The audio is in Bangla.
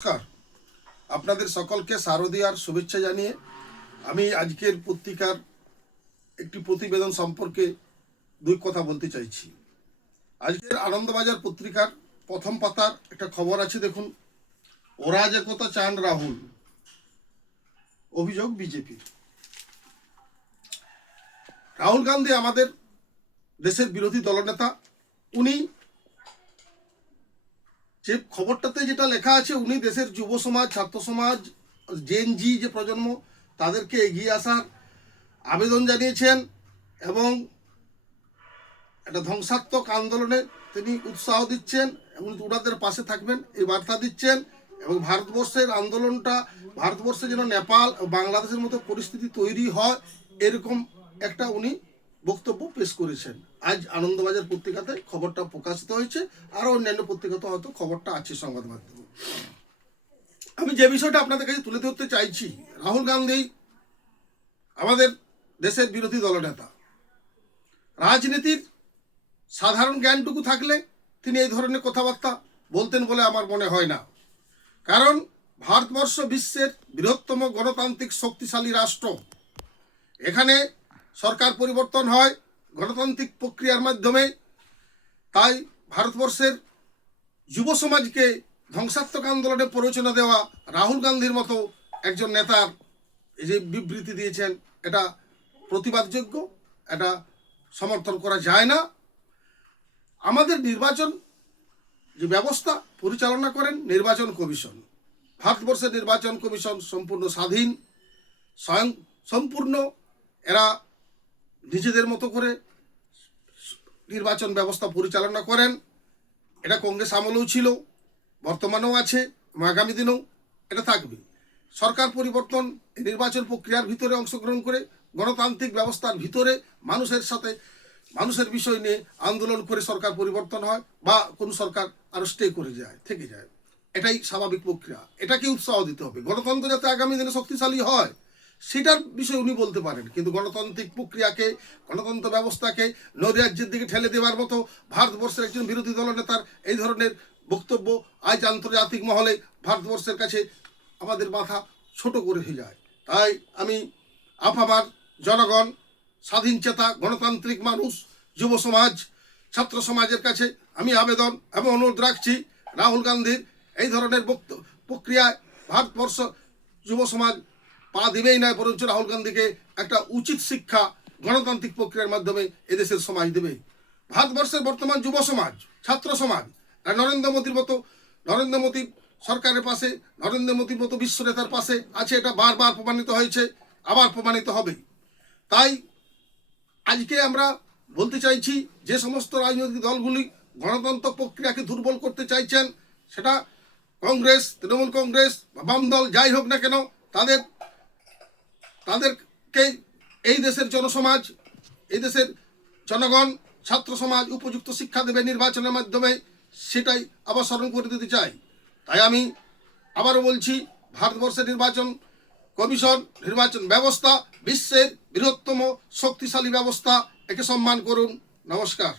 নমস্কার, আপনাদের সকলকে শারদীয়ার শুভেচ্ছা জানিয়ে আমি আজকের পত্রিকার একটি প্রতিবেদন সম্পর্কে দুই কথা বলতে চাইছি। আজকের আনন্দবাজার পত্রিকার প্রথম পাতার একটা খবর আছে, দেখুন। অরাজকতা চান রাহুল, অভিযোগ বিজেপির। রাহুল গান্ধী আমাদের দেশের বিরোধী দলনেতা। উনি যে খবরটাতে যেটা লেখা আছে, উনি দেশের যুব সমাজ, ছাত্র সমাজ, জেনজি যে প্রজন্ম, তাদেরকে এগিয়ে আসার আবেদন জানিয়েছেন এবং একটা ধ্বংসাত্মক আন্দোলনে তিনি উৎসাহ দিচ্ছেন এবং ওনাদের পাশে থাকবেন এই বার্তা দিচ্ছেন। এবং ভারতবর্ষের আন্দোলনটা, ভারতবর্ষে যেন নেপাল ও বাংলাদেশের মতো পরিস্থিতি তৈরি হয়, এরকম একটা উনি বক্তব্য পেশ করেছেন। আজ আনন্দবাজার পত্রিকাতে খবরটা প্রকাশিত হয়েছে, আরও অন্যান্য পত্রিকাতে হয়তো খবরটা আছে সংবাদ মাধ্যমে। আমি যে বিষয়টা আপনাদের কাছে তুলে ধরতে চাইছি, রাহুল গান্ধী আমাদের দেশের বিরোধী দলনেতা। রাজনীতির সাধারণ জ্ঞানটুকু থাকলে তিনি এই ধরনের কথাবার্তা বলতেন বলে আমার মনে হয় না। কারণ ভারতবর্ষ বিশ্বের বৃহত্তম গণতান্ত্রিক শক্তিশালী রাষ্ট্র। এখানে সরকার পরিবর্তন হয় গণতান্ত্রিক প্রক্রিয়ার মাধ্যমে। তাই ভারতবর্ষের যুব সমাজকে ধ্বংসাত্মক আন্দোলনে প্ররোচনা দেওয়া রাহুল গান্ধীর মতো একজন নেতার যে বিবৃতি দিয়েছেন, এটা প্রতিবাদযোগ্য, এটা সমর্থন করা যায় না। আমাদের নির্বাচন যে ব্যবস্থা পরিচালনা করেন নির্বাচন কমিশন। ভারতবর্ষের নির্বাচন কমিশন সম্পূর্ণ স্বাধীন, সম্পূর্ণ এরা নিজেদের মতো করে নির্বাচন ব্যবস্থা পরিচালনা করেন। এটা কংগ্রেস আমলেও ছিল, বর্তমানেও আছে, আগামী দিনেও এটা থাকবে। সরকার পরিবর্তন নির্বাচন প্রক্রিয়ার ভিতরে অংশগ্রহণ করে গণতান্ত্রিক ব্যবস্থার ভিতরে মানুষের সাথে, মানুষের বিষয় নিয়ে আন্দোলন করে সরকার পরিবর্তন হয় বা কোনো সরকার আরও স্টে করে যায়, থেকে যায়। এটাই স্বাভাবিক প্রক্রিয়া। এটাকে উৎসাহ দিতে হবে। গণতন্ত্র যাতে আগামী দিনে শক্তিশালী হয় সেটার বিষয়ে উনি বলতে পারেন, কিন্তু গণতান্ত্রিক প্রক্রিয়াকে, গণতন্ত্র ব্যবস্থাকে নৈরাজ্যের দিকে ঠেলে দেওয়ার মতো ভারতবর্ষের একজন বিরোধী দলনেতার এই ধরনের বক্তব্য আজ আন্তর্জাতিক মহলে ভারতবর্ষের কাছে আমাদের মাথা ছোট করে হয়ে যায়। তাই আমি আপামার জনগণ, স্বাধীন চেতা গণতান্ত্রিক মানুষ, যুব সমাজ, ছাত্র সমাজের কাছে আমি আবেদন এবং অনুরোধ রাখছি, রাহুল গান্ধীর এই ধরনের প্রক্রিয়ায় ভারতবর্ষ যুব সমাজ পা দিবেই না, বরঞ্চ রাহুল গান্ধীকে একটা উচিত শিক্ষা গণতান্ত্রিক প্রক্রিয়ার মাধ্যমে এদেশের সমাজ দেবে। ভারতবর্ষের বর্তমান যুব সমাজ, ছাত্র সমাজ নরেন্দ্র মোদীর সরকারের পাশে, নরেন্দ্র মোদীর মতো বিশ্ব নেতার পাশে আছে। এটা বারবার প্রমাণিত হয়েছে, আবার প্রমাণিত হবে। তাই আজকে আমরা বলতে চাইছি, যে সমস্ত রাজনৈতিক দলগুলি গণতন্ত্র প্রক্রিয়াকে দুর্বল করতে চাইছেন, সেটা কংগ্রেস, তৃণমূল কংগ্রেস বা বাম দল যাই হোক না কেন, তাদেরকে এই দেশের জনসমাজ, এই দেশের জনগণ, ছাত্র সমাজ উপযুক্ত শিক্ষা দেবে নির্বাচনের মাধ্যমে, সেটাই আবার স্মরণ করে দিতে চাই। তাই আমি আবারও বলছি, ভারতবর্ষের নির্বাচন কমিশন, নির্বাচন ব্যবস্থা বিশ্বের বৃহত্তম শক্তিশালী ব্যবস্থা, একে সম্মান করুন। নমস্কার।